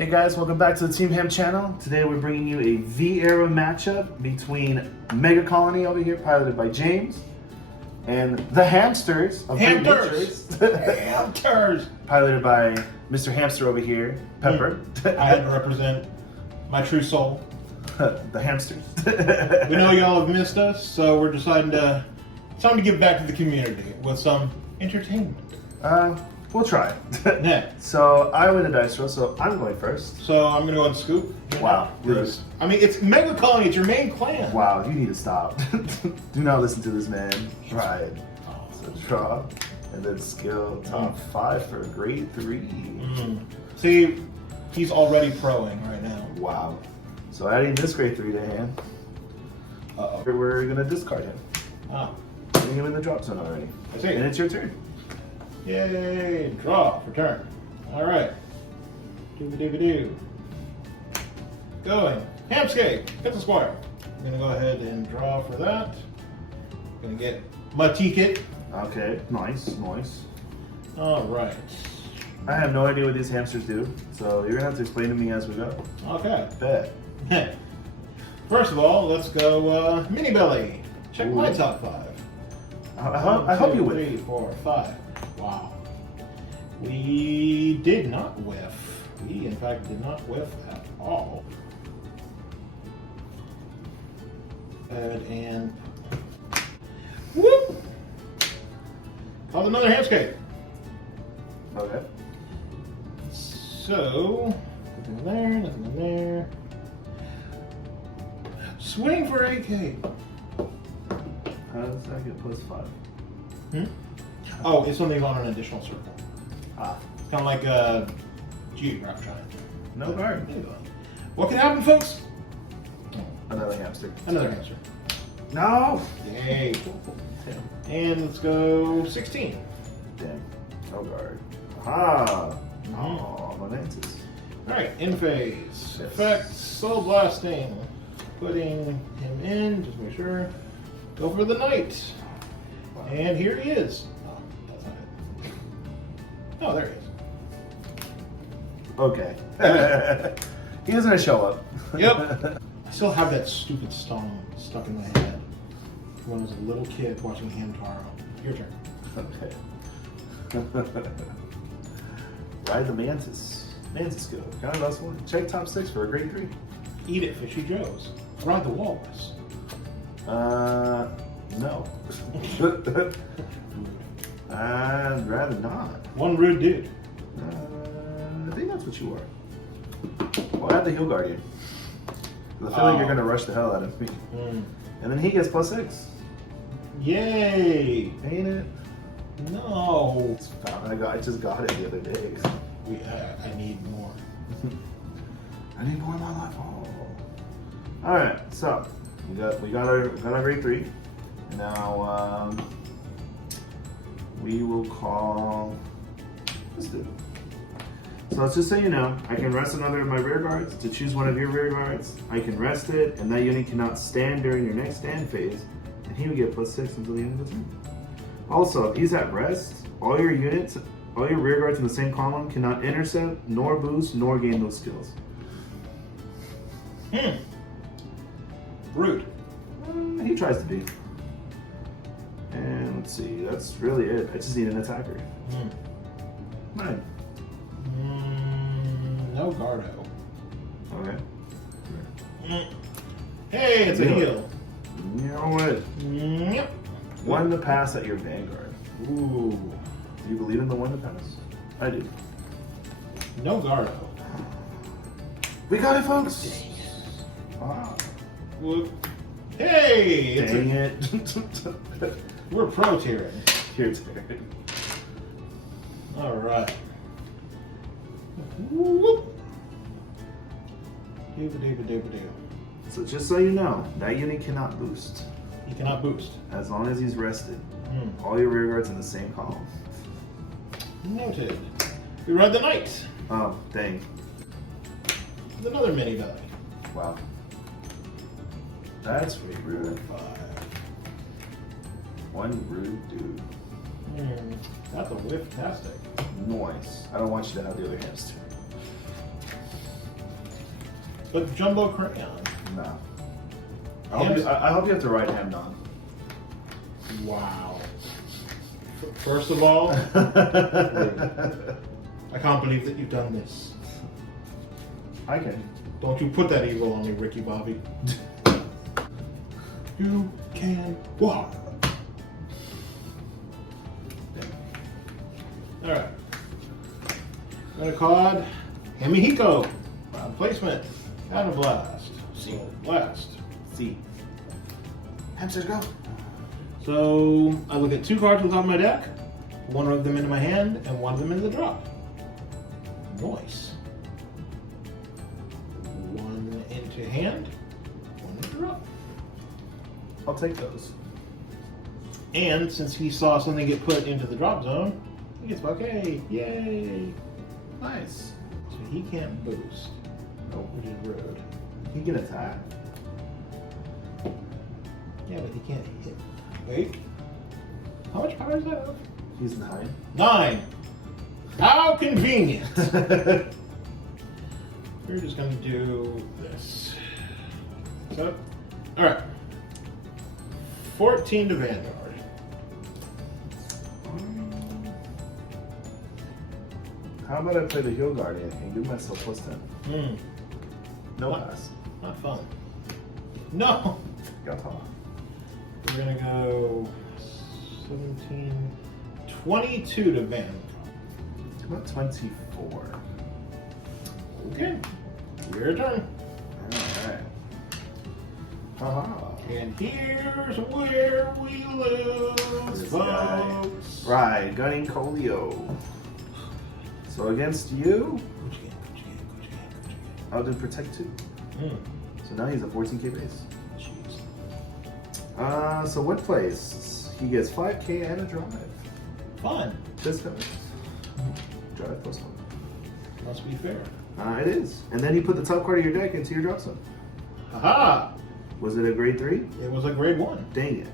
Hey guys, welcome back to the Team Ham channel. Today we're bringing you a V-era matchup between Megacolony over here, piloted by James, and the Hamsters of Great Natures, Hamsters, piloted by Mr. Hamster over here, Pepper. I had to represent my true soul. The Hamsters. We know y'all have missed us, so we're deciding to time to give back to the community with some entertainment. We'll try. Yeah. So I win the dice roll, so I'm going first. So I'm gonna go ahead and scoop. Wow. I mean, it's Megacolony, it's your main clan. Wow, you need to stop. Do not listen to this man. Pride. So draw, and then skill top 5 for grade 3. See, he's already proing right now. Wow. So adding this grade 3 to hand, we're gonna discard him. Ah. Putting him in the drop zone already. I see. And it's your turn. Yay! Draw for turn. All right. Do. Going. Hamscape. Hits a squire. I'm gonna go ahead and draw for that. Gonna get my ticket. Okay. Nice. All right. I have no idea what these hamsters do, so you're gonna have to explain to me as we go. Okay. Bet. First of all, let's go mini belly. Check my top 5. I hope you win. 3, 4, 5. Wow. We did not whiff. We, in fact, did not whiff at all. And whoop! Called another Hamscape. Okay. So, nothing in there, nothing in there. Swing for AK. How does that get +5? Oh, it's something on an additional circle. Ah. Kind of like a geograph giant. No guard. What can happen, folks? Another hamster. Another hamster. No! Yay. Damn. And let's go 16. Damn. No guard. Ah! Oh, Manantis. Alright, in phase. Effect, soul blasting. Putting him in, just make sure. Go for the knight. And here he is. Oh, that's not it. Oh, there he is. Okay. He is gonna show up. Yep. I still have that stupid song stuck in my head when I was a little kid watching Hamtaro. Your turn. Okay. Ride the Mantis. Mantis go. Kind of last one. Check top 6 for a grade 3. Eat it, Fishy Joe's. Ride the walrus. No. I'd rather not. One rude dude. I think that's what you are. Well, I have the Heal Guardian. I feel like you're gonna rush the hell out of me. And then he gets +6. Yay! Ain't it? No. I just got it the other day. I need more. I need more in my life. Oh. All right, so we got our grade 3. Now we will call. Let's do it. So let's just say you know, I can rest another of my rear guards to choose one of your rear guards. I can rest it, and that unit cannot stand during your next stand phase, and he would get +6 until the end of the turn. Also, if he's at rest, all your rear guards in the same column cannot intercept, nor boost, nor gain those skills. Rude. He tries to be. And let's see, that's really it. I just need an attacker. 9. No Gardo. Okay. Hey, it's a heal. You know what? Yep. 1 to pass at your vanguard. Ooh. Do you believe in the 1 to pass? I do. No Gardo. We got it, folks! Wow. Whoop. Hey! Dang it. We're pro tiering. Your turn. Alright. Whoop. Dooba. So just so you know, that unit cannot boost. He cannot boost. As long as he's rested. All your rear guards in the same column. Noted. We ride the knight. Oh, dang. With another mini belly. Wow. That's really rude. 5. 1 rude dude. That's a whiff-tastic. Nice. I don't want you to have the other hamster. But jumbo crayon. No. Yes. I hope you have to write Hamdon. Wow. First of all, I can't believe that you've done this. I can. Don't you put that evil on me, Ricky Bobby. You can walk. Alright. Got a card. Himihiko. Round placement. Counter blast. Seal blast. See. Hamsters go. So I look at 2 cards on top of my deck, one of them into my hand and one of them into the drop. Nice. One into hand, one into drop. I'll take those. And since he saw something get put into the drop zone, he gets bouquet. Yay! Nice. So he can't boost. Nope. Which is rude. He can attack. Yeah, but he can't hit. Wait. How much power does that have? He's 9. 9. How convenient. We're just gonna do this. So, alright. 14 to Vanguard. How about I play the Heal Guardian and give myself +10? No pass. Not fun. No! Got tall. We're gonna go 17, 22 to Vanguard. How about 24? Okay. Your turn. Alright. Haha. And here's where we lose, This guy. folks. Right, Gunningcoleo. So against you, I'll do Protect 2. So now he's a 14k base. Jeez. So what place? He gets 5k and a drive. Fun. This goes. Drive +1. Must be fair. It is. And then you put the top card of your deck into your drop zone. Aha! Was it a grade 3? It was a grade 1. Dang it.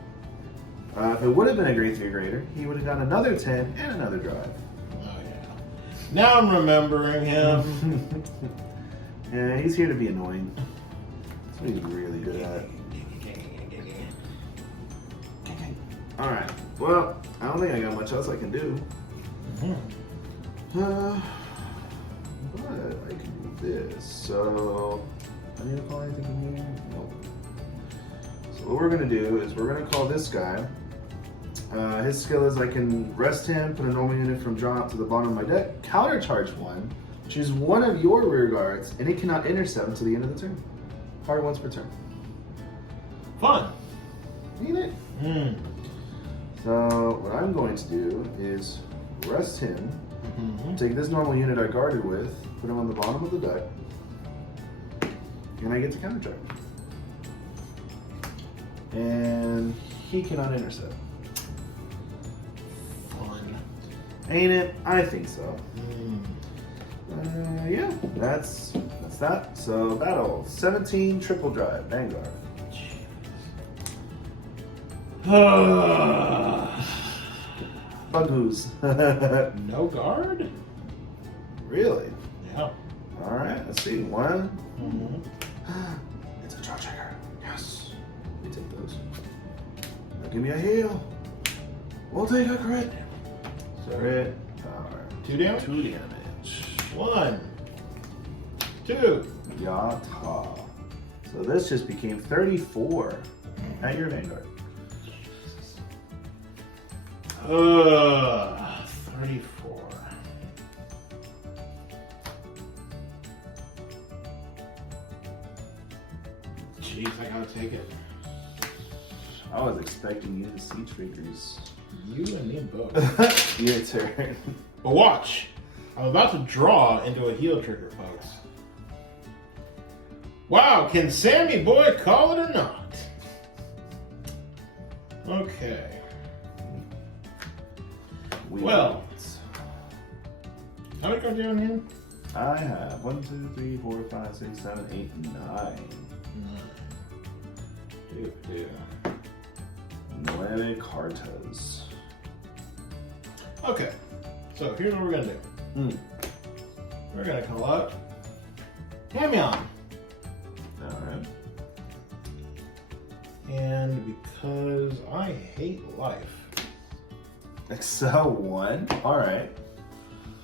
If it would have been a grade 3 grader, he would have gotten another 10 and another drive. Oh yeah. Now I'm remembering him. Yeah, he's here to be annoying. That's what he's really good at. Alright, well, I don't think I got much else I can do. But I can do this. So, I need to call anything in here? Nope. So what we're going to do is we're going to call this guy. His skill is I can rest him, put a normal unit from drop to the bottom of my deck, countercharge 1, choose one of your rear guards, and it cannot intercept until the end of the turn. Card once per turn. Fun. Need it? So what I'm going to do is rest him, take this normal unit I guarded with, put him on the bottom of the deck, and I get to countercheck. And he cannot intercept. Fun. Ain't it? I think so. Yeah, that's that. So battle 17 triple drive Vanguard. Bugoos. No guard? Really? Yeah. All right. Let's see. 1. It's a draw checker. Yes. We take those. Now give me a heal. We'll take a crit. Crit. Power. 2 damage? 2 damage. 1, 2. Yata. So this just became 34 at your Vanguard. 34. Jeez, I gotta take it. I was expecting you to see triggers. You and me both. Your turn. But watch. I'm about to draw into a heal trigger, folks. Wow, can Sammy Boy call it or not? Okay. Well. How many cards do you have in hand? I have 1, 2, 3, 4, 5, 6, 7, 8, 9. 9 cartas. Okay. So here's what we're gonna do. We're gonna call out Hamion. And because I hate life. Excel 1? Alright.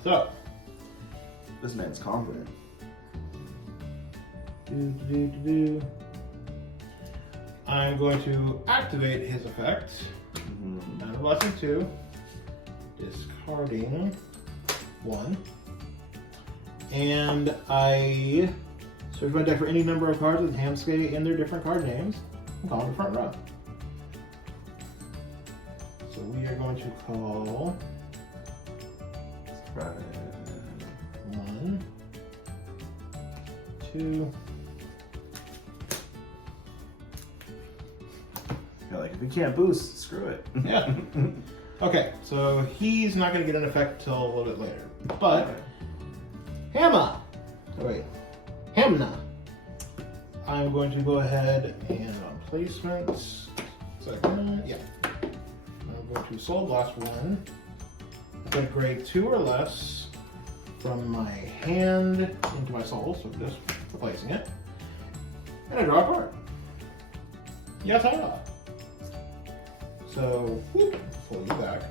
So, This man's confident. I'm going to activate his effect. And a blessing 2. Discarding 1. And I search my deck for any number of cards with Hamsters in their different card names and call them the front row. So we are going to call 1, 2. Yeah, like if you can't boost, screw it. Yeah. Okay, so he's not going to get an effect till a little bit later. But Hamma! Oh wait. Hamna! I'm going to go ahead and on placements. Second. Yeah. I'm going to Soul Blast 1. Get a grade 2 or less from my hand into my soul, so just replacing it. And I draw a card. Yatta! So, whoop, pull you back.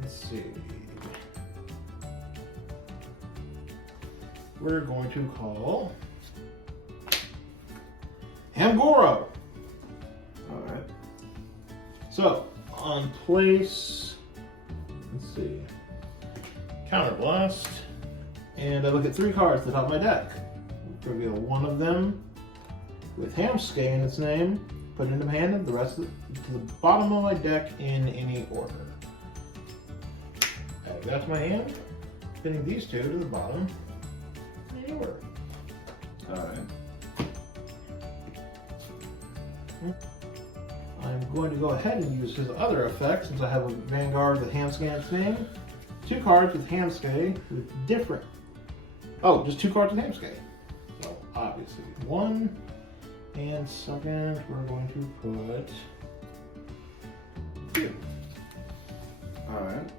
Let's see. We're going to call Hamgoro. Alright. So, on place, let's see, Counterblast, and I look at 3 cards at the top of my deck. Reveal one of them with Hamsters in its name, put it into my hand, and the rest of it to the bottom of my deck in any order. Add that to my hand, putting these 2 to the bottom in any order. Alright. I'm going to go ahead and use his other effect since I have a Vanguard with Hamsters name. 2 cards with Hamsters with different. Oh, just 2 cards with Hamsters. So obviously 1, and second we're going to put 2. Alright.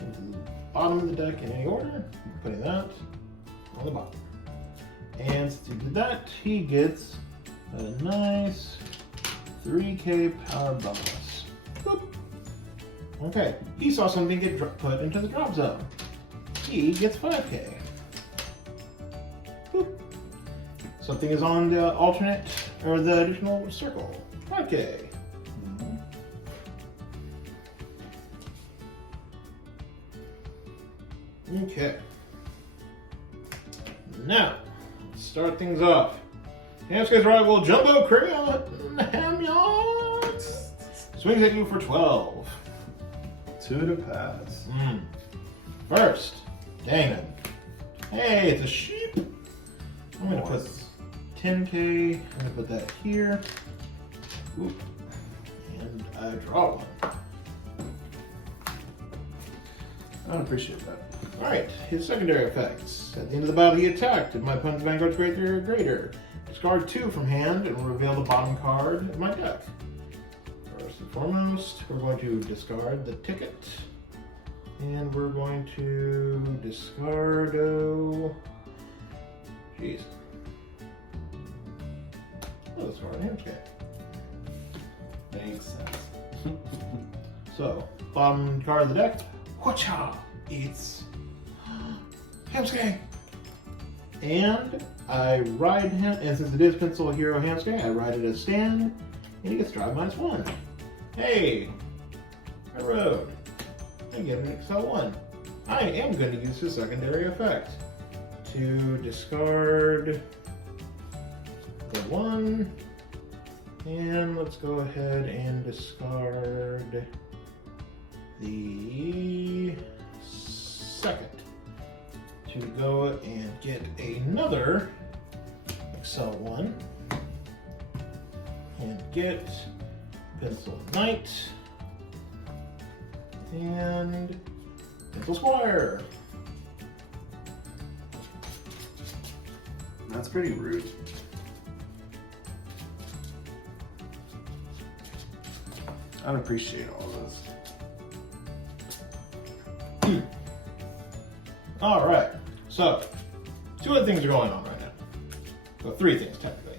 Into the bottom of the deck in any order. Putting that on the bottom. And since he did that, he gets a nice 3K power bonus. Boop. Okay, he saw something get put into the drop zone. He gets 5K. Boop. Something is on the alternate, or the additional circle. 5K. Okay. Now, let's start things off. Hamsters rival Jumbo Crayon Hamyard swings at you for 12. 2 to pass. First, dang it. Hey, it's a sheep. I'm gonna put 10K. I'm gonna put that here. Oop. And I draw one. I don't appreciate that. Alright, his secondary effects. At the end of the battle, he attacked. If my opponent's Vanguard's greater or greater, discard 2 from hand and reveal the bottom card of my deck. First and foremost, we're going to discard the ticket. And we're going to discard, jeez. Oh, discard a Hamsters. Makes sense. So, bottom card of the deck, whatcha? It's Hamsters. And I ride him, and since it is Pencil Hero Hamsters, I ride it as stand, and he gets drive -1. Hey, I rode. I get an Excel 1. I am going to use his secondary effect to discard the 1, and let's go ahead and discard the 2nd to go and get another Excel 1 and get Pencil Knight and Pencil Squire. That's pretty rude. I don't appreciate all this. Alright, so 2 other things are going on right now. Well, 3 things technically.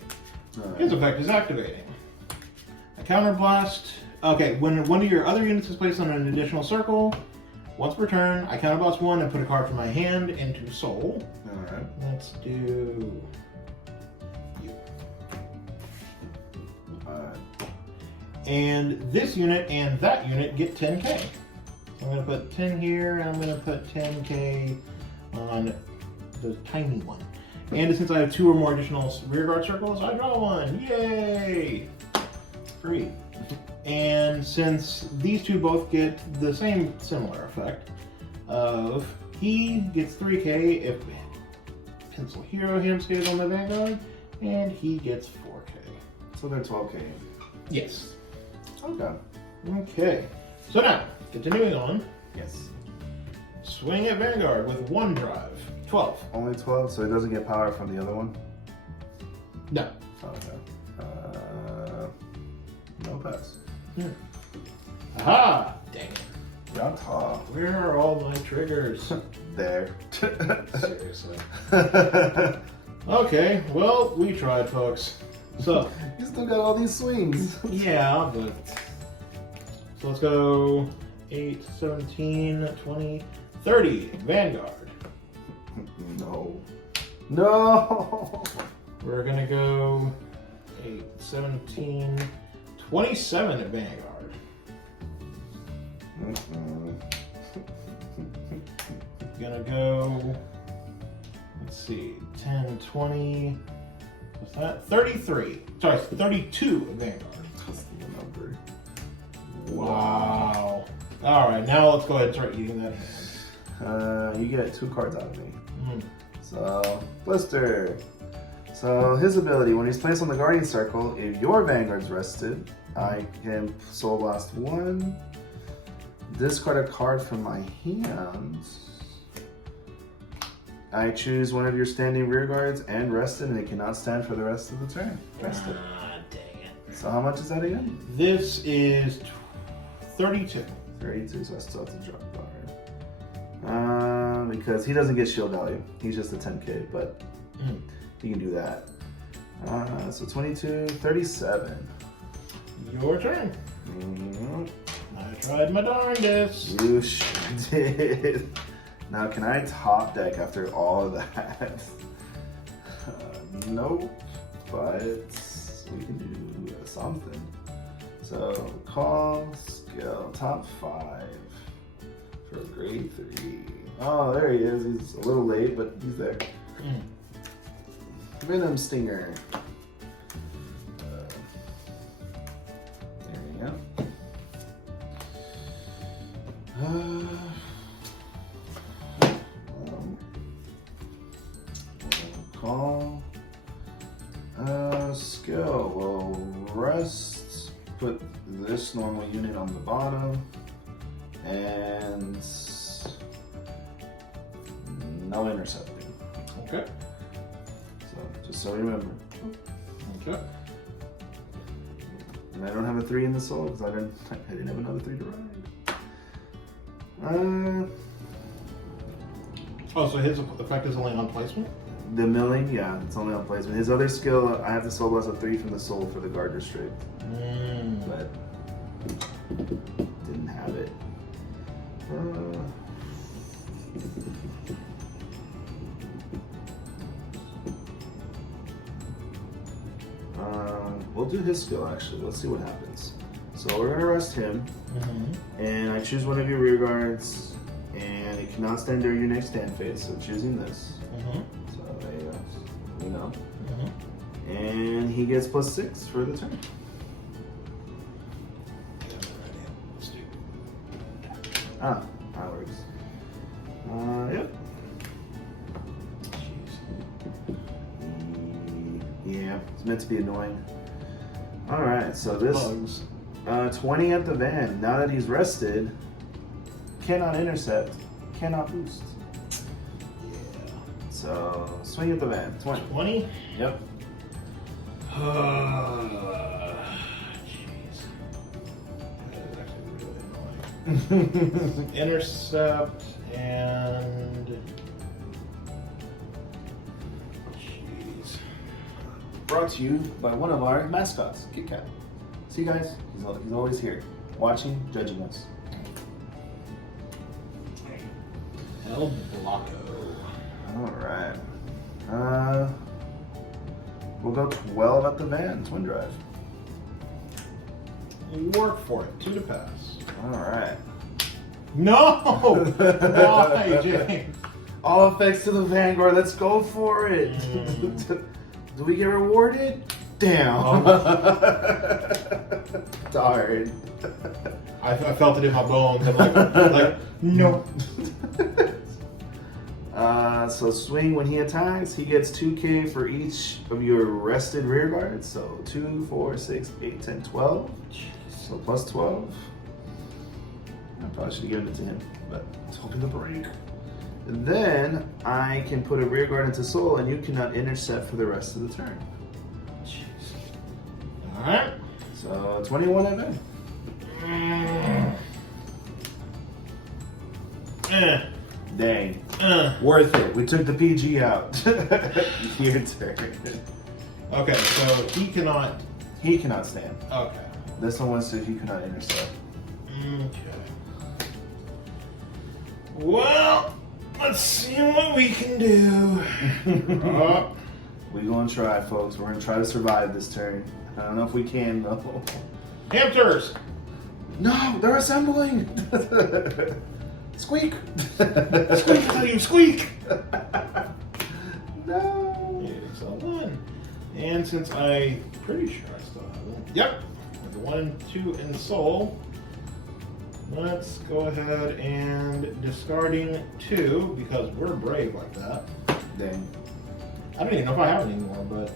His effect is activating. A counterblast. Okay, when one of your other units is placed on an additional circle, once per turn, I counterblast one and put a card from my hand into Soul. Alright. Let's do you. And this unit and that unit get 10k. I'm going to put 10 here, and I'm going to put 10k on the tiny one. And since I have 2 or more additional rearguard circles, I draw one. Yay! Free. And since these two both get the same similar effect of he gets 3k if Pencil Hero him stays on the Vanguard, and he gets 4k. So they're 12k. Yes. Okay. Okay. So now, continuing on, Yes. swing at Vanguard with 1 drive. 12. Only 12, so he doesn't get power from the other one? No. Okay. No pass. Aha! Dang it. Yata. Where are all my triggers? There. Seriously. Okay, well, we tried, folks. So, You still got all these swings. yeah, but... So let's go 8, 17, 20, 30. Vanguard. No. No! We're gonna go 8, 17, 27 at Vanguard. Gonna go, let's see, 10, 20, what's that? 33. Sorry, 32 at Vanguard. That's the number. Wow. Alright, now let's go ahead and start eating that hand. You get 2 cards out of me. Mm. So, Blister. So, his ability, when he's placed on the Guardian Circle, if your Vanguard's rested, I can Soul Blast 1, discard a card from my hand. I choose one of your standing rear guards and rest it, and it cannot stand for the rest of the turn. Rest it. Ah, dang it. So, how much is that again? This is 32. 32, so I still have to drop a card. Because he doesn't get shield value. He's just a 10k, but he can do that. So 22, 37. Your turn. I tried my darndest. You sure did. Now, can I top deck after all of that? Nope, but we can do something. So, call, skill, top 5 for grade 3. Oh, there he is. He's a little late, but he's there. Venom Stinger. There we go. Call. Skill. We'll rest. Put this normal unit on the bottom. And no intercepting. Okay. So, just so you remember. Okay. And I don't have a 3 in the soul because I didn't have another 3 to ride. Oh, so his effect is only on placement? The milling, yeah, it's only on placement. His other skill, I have to soul blast a 3 from the soul for the guard restrict. But didn't have it. We'll do his skill actually. Let's see what happens. So we're gonna rest him, and I choose one of your rear guards, and it cannot stand during your next stand phase. So choosing this. So there you go. We know. And he gets +6 for the turn. Ah, that works. Yep. Yeah, it's meant to be annoying. Alright, so this 20 at the van. Now that he's rested, cannot intercept, cannot boost. Yeah. So swing at the van. 20. 20? Yep. Jeez. That is actually really annoying. Intercept and... Jeez. brought to you by one of our mascots, Kit Kat. See, guys, he's always here, watching, judging us. El Blocko. All right. We'll go 12 at the van, twin drive. Work for it. 2 to pass. All right. No! Why, James? All effects to the Vanguard. Let's go for it. Do we get rewarded? Damn. Darn. I felt it in my bones. I'm like no. So swing when he attacks. He gets 2k for each of your rested rear guards. So 2, 4, 6, 8, 10, 12. So plus 12. I probably should have given it to him, but I was hoping to break. And then I can put a rear guard into soul, and you cannot intercept for the rest of the turn. All right. So 21 at then. Dang. Worth it. We took the PG out. Your turn. Okay, so he cannot. He cannot stand. Okay. This one wants to. He cannot intercept. Okay. Well, let's see what we can do. We're gonna try, folks. We're gonna try to survive this turn. I don't know if we can though. Hamsters. No, they're assembling. Squeak. Squeak until you squeak. No. Here's a 1. And since I'm pretty sure I still have one. Yep. With the 1 and 2 in soul. Let's go ahead and discarding 2 because we're brave like that. Dang. I don't even know if I have it anymore, but.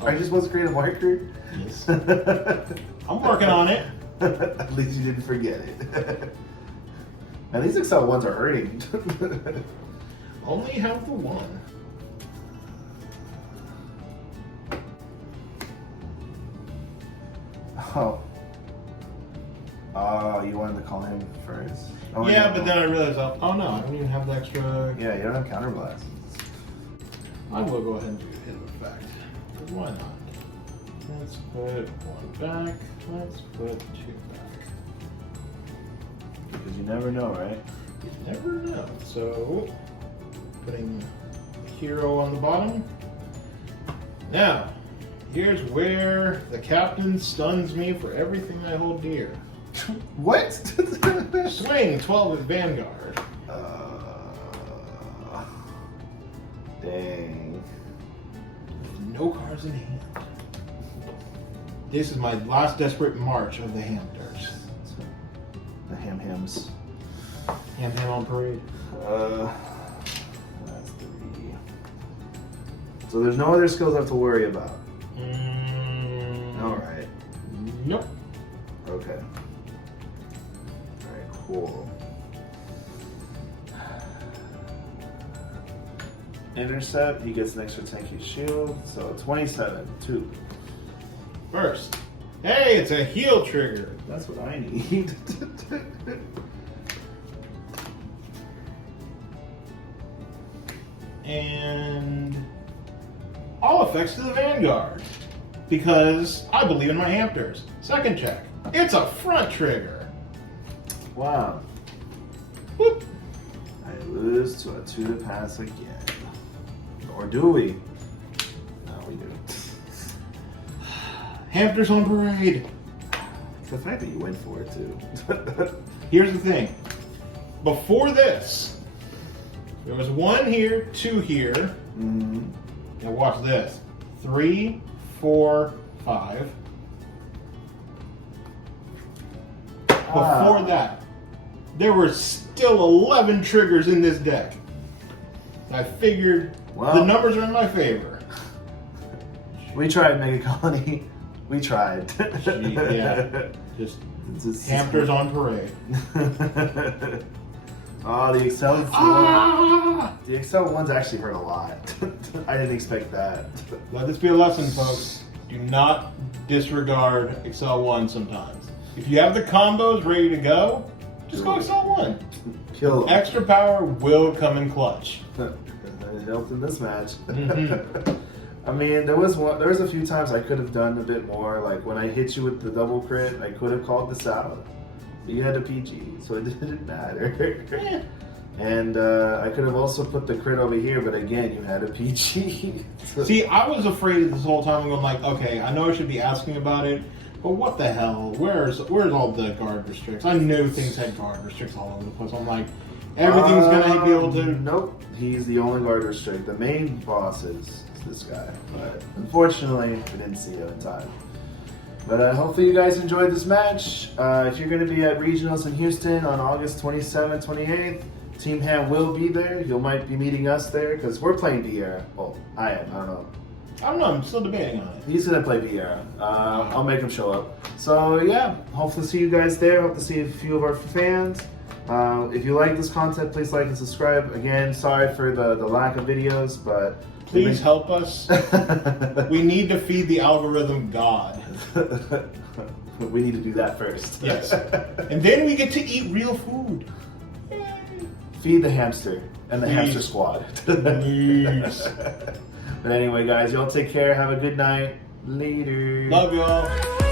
Are you supposed to create a marker? Yes. I'm working on it. At least you didn't forget it. And these Excel ones are hurting. Only have the 1. Oh. Oh, you wanted to call him first? Oh, Yeah, no. but then I realized, oh no, I don't even have the extra. Yeah, you don't have counterblast. I will go ahead and do his effect. Why not? Let's put 1 back. Let's put 2 back. Because you never know, right? You never know. So, putting hero on the bottom. Now, here's where the captain stuns me for everything I hold dear. What? Swing 12 with Vanguard. Dang. No cards in hand. This is my last desperate march of the Hamsters. The hams. Ham on parade. That's 3. So there's no other skills I have to worry about. All right. Nope. Okay. All right. Cool. Intercept. He gets an extra tanky shield. So 27. 2. First. Hey, it's a heal trigger. That's what I need. And all effects to the Vanguard. Because I believe in my Hamsters. Second check. It's a front trigger. Wow. Whoop. I lose to a 2 to pass again. Or do we? No, we do. Hamsters on parade. It's the fact that you went for it too. Here's the thing. Before this, there was 1 here, 2 here. Mm-hmm. Now watch this. 3, 4, 5. Before that, there were still 11 triggers in this deck. I figured the numbers are in my favor. We tried Megacolony. We tried. Yeah, just Hamsters on parade. Oh, the Excel the Excel ones actually hurt a lot. I didn't expect that. Let this be a lesson, folks. Do not disregard Excel 1 sometimes. If you have the combos ready to go, just go Excel 1. Kill them. Extra power will come in clutch. It helped in this match. Mm-hmm. I mean, there was a few times I could have done a bit more. Like when I hit you with the double crit, I could have called this out. You had a PG, so it didn't matter. And I could have also put the crit over here, but again, you had a PG. See, I was afraid this whole time. I'm going like, okay, I know I should be asking about it, but what the hell? Where's all the guard restricts? I knew things had guard restricts all over the place. I'm like, everything's gonna be able to. Nope, he's the only guard restrict. The main boss is this guy, but unfortunately, we didn't see him in time. But hopefully you guys enjoyed this match. If you're going to be at Regionals in Houston on August 27th, 28th, Team Ham will be there. You might be meeting us there because we're playing Vieira. Well, I am. I don't know. I don't know. I'm still debating on it. He's going to play Vieira. I'll make him show up. So, yeah, hopefully see you guys there. Hope to see a few of our fans. If you like this content, please like and subscribe. Again, sorry for the lack of videos, but... Please help us. We need to feed the algorithm God. We need to do that first. Yes. And then we get to eat real food. Feed the hamster and the hamster squad. Please. But anyway, guys, y'all take care. Have a good night. Later. Love y'all.